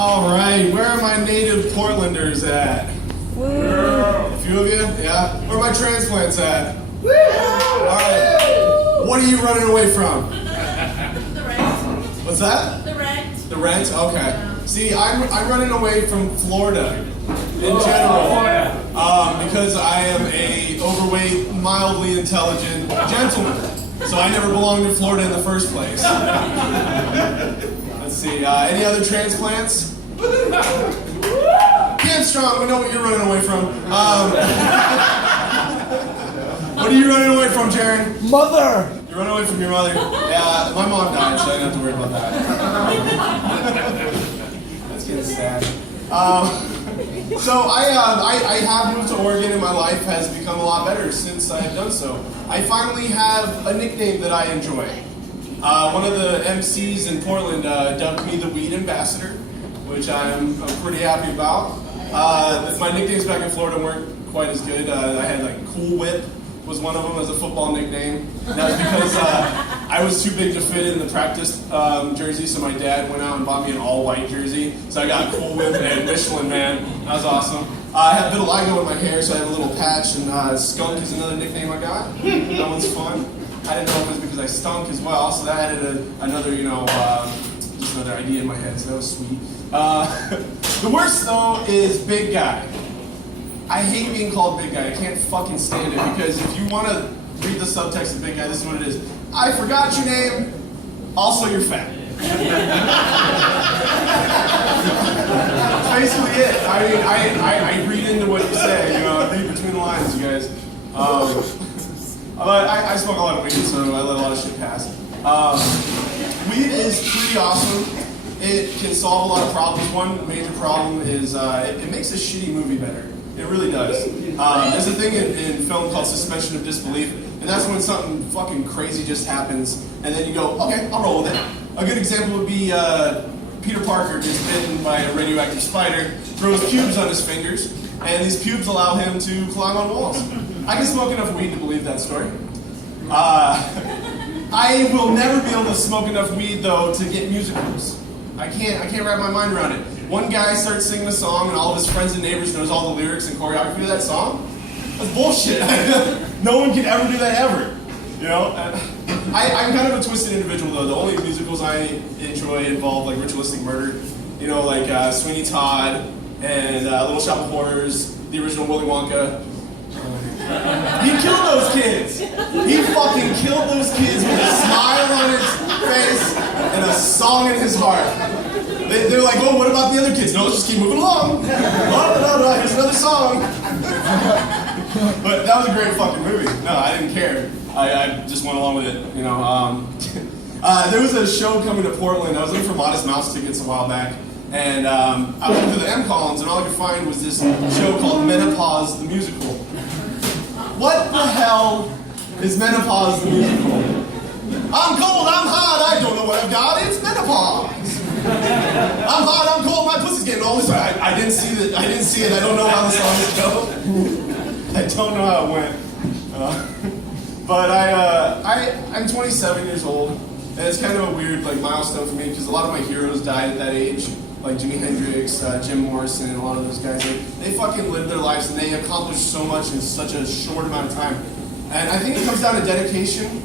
All right, where are my native Portlanders at? Woo. A few of you? Yeah? Where are my transplants at? Woo. All right. What are you running away from? The rent. What's that? The rent. The rent? Okay. See, I'm running away from Florida in general because I am a overweight, mildly intelligent gentleman. So I never belonged in Florida in the first place. Let's see, any other transplants? Damn strong, we know what you're running away from. What are you running away from, Jaron? Mother! You're running away from your mother? Yeah, my mom died, so I don't have to worry about that. That's getting sad. So I have moved to Oregon and my life has become a lot better since I have done so. I finally have a nickname that I enjoy. One of the MCs in Portland dubbed me the Weed Ambassador, which I'm pretty happy about. My nicknames back in Florida weren't quite as good. I had like Cool Whip was one of them as a football nickname. And that was because I was too big to fit in the practice jersey, so my dad went out and bought me an all-white jersey. So I got Cool Whip and Michelin Man. That was awesome. I have vitiligo in my hair, so I have a little patch, and Skunk is another nickname I got. That one's fun. I didn't know if it was because I stunk as well, so that added another, just another idea in my head, so that was sweet. The worst, though, is Big Guy. I hate being called Big Guy. I can't fucking stand it, because if you want to read the subtext of Big Guy, this is what it is. I forgot your name, also you're fat. That's basically it. I mean, I read into what you say, I read between the lines, you guys. I smoke a lot of weed, so I let a lot of shit pass. Weed is pretty awesome. It can solve a lot of problems. One major problem is it makes a shitty movie better. It really does. There's a thing in film called suspension of disbelief, and that's when something fucking crazy just happens, and then you go, okay, I'll roll with it. A good example would be Peter Parker gets bitten by a radioactive spider, throws pubes on his fingers, and these pubes allow him to climb on walls. I can smoke enough weed to believe that story. I will never be able to smoke enough weed, though, to get musicals. I can't wrap my mind around it. One guy starts singing a song, and all of his friends and neighbors knows all the lyrics and choreography of that song. That's bullshit. No one can ever do that ever. I'm kind of a twisted individual, though. The only musicals I enjoy involve like ritualistic murder. Like Sweeney Todd and Little Shop of Horrors, the original Willy Wonka. He killed those kids. He fucking killed those kids with a smile on his face and a song in his heart. They're like, oh, what about the other kids? No, let's just keep moving along. Here's another song. But that was a great fucking movie. No, I didn't care. I just went along with it, There was a show coming to Portland. I was looking for Modest Mouse tickets a while back. And I went through the M-Columns, and all I could find was this show called Menopause the Musical. What the hell is Menopause the Musical? I'm cold, I'm hot, I don't know what I've got, it's menopause. I'm hot, I'm cold, my pussy's getting all this. I didn't see it, I don't know how the song would go. I don't know how it went. But I'm 27 years old, and it's kind of a weird milestone for me, because a lot of my heroes died at that age. Like Jimi Hendrix, Jim Morrison, and a lot of those guys. They fucking lived their lives, and they accomplished so much in such a short amount of time. And I think it comes down to dedication.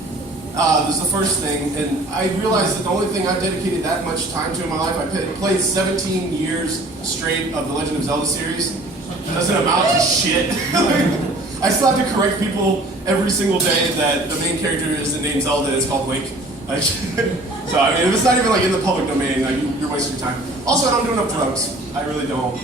This is the first thing, and I realized that the only thing I've dedicated that much time to in my life, I played 17 years straight of the Legend of Zelda series. It doesn't amount to shit. I still have to correct people every single day that the main character is named Zelda and it's called Link. So, I mean, if it's not even in the public domain, you're wasting your time. Also, I don't do enough drugs. I really don't.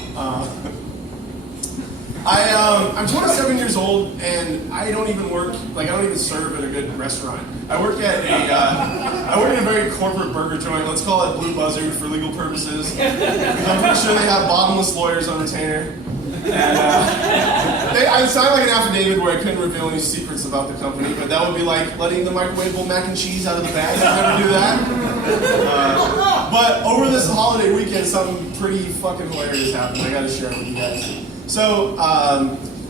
I'm 27 years old, and I don't even work, I don't even serve at a good restaurant. I work at a very corporate burger joint. Let's call it Blue Buzzard for legal purposes. Because I'm pretty sure they have bottomless lawyers on retainer. And I signed an affidavit where I couldn't reveal any secrets about the company, but that would be like letting the microwavable mac and cheese out of the bag. I'd never do that. But over this holiday weekend, something pretty fucking hilarious happened. I gotta share it with you guys. So,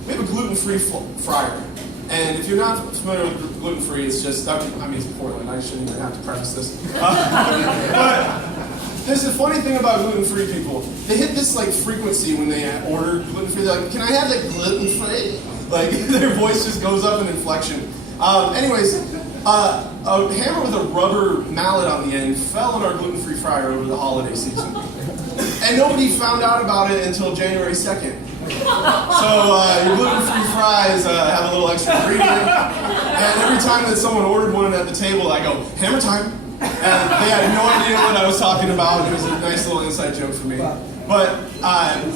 we have a gluten-free fryer. And if you're not familiar with gluten-free, it's just, it's Portland. I shouldn't even have to preface this. But there's a funny thing about gluten-free people. They hit this like frequency when they order gluten-free. They're like, "Can I have that gluten-free?" Like their voice just goes up in inflection. Anyways, a hammer with a rubber mallet on the end fell in our gluten-free fryer over the holiday season, and nobody found out about it until January 2nd. So your gluten-free fries have a little extra ingredient, and every time that someone ordered one at the table, I go, "Hammer time." And they had no idea what I was talking about. It was a nice little inside joke for me. But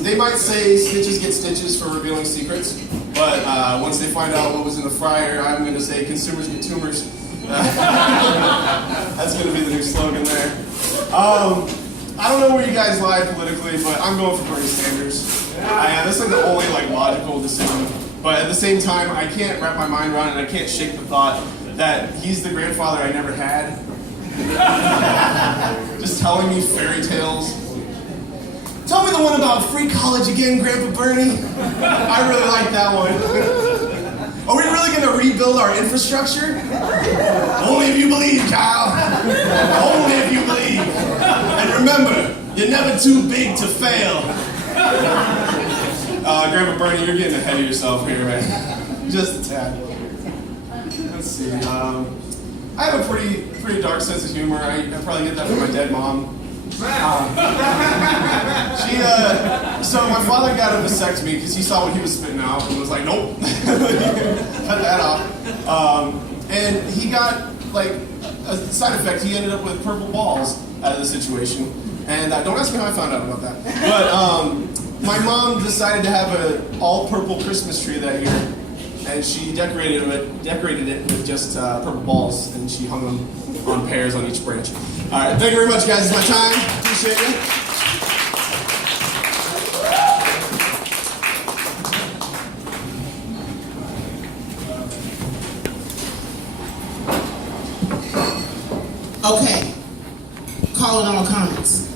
they might say snitches get stitches for revealing secrets. But once they find out what was in the fryer, I'm going to say consumers get tumors. That's going to be the new slogan there. I don't know where you guys lie politically, but I'm going for Bernie Sanders. That's like the only like logical decision. But at the same time, I can't wrap my mind around it, and I can't shake the thought that he's the grandfather I never had. Just telling me fairy tales. Tell me the one about free college again, Grandpa Bernie. I really like that one. Are we really going to rebuild our infrastructure? Only if you believe, Kyle. Only if you believe. And remember, you're never too big to fail. Grandpa Bernie, you're getting ahead of yourself here, man. Just a tad. Let's see. I have a pretty dark sense of humor. I probably get that from my dead mom. So my father got a vasectomy because he saw what he was spitting out and was like, "Nope, cut that off." And he got like a side effect. He ended up with purple balls out of the situation. And don't ask me how I found out about that. But my mom decided to have an all-purple Christmas tree that year. And she decorated it with just purple balls, and she hung them on pairs on each branch. All right, thank you very much, guys. It's my time. Appreciate it. Okay, calling all comments.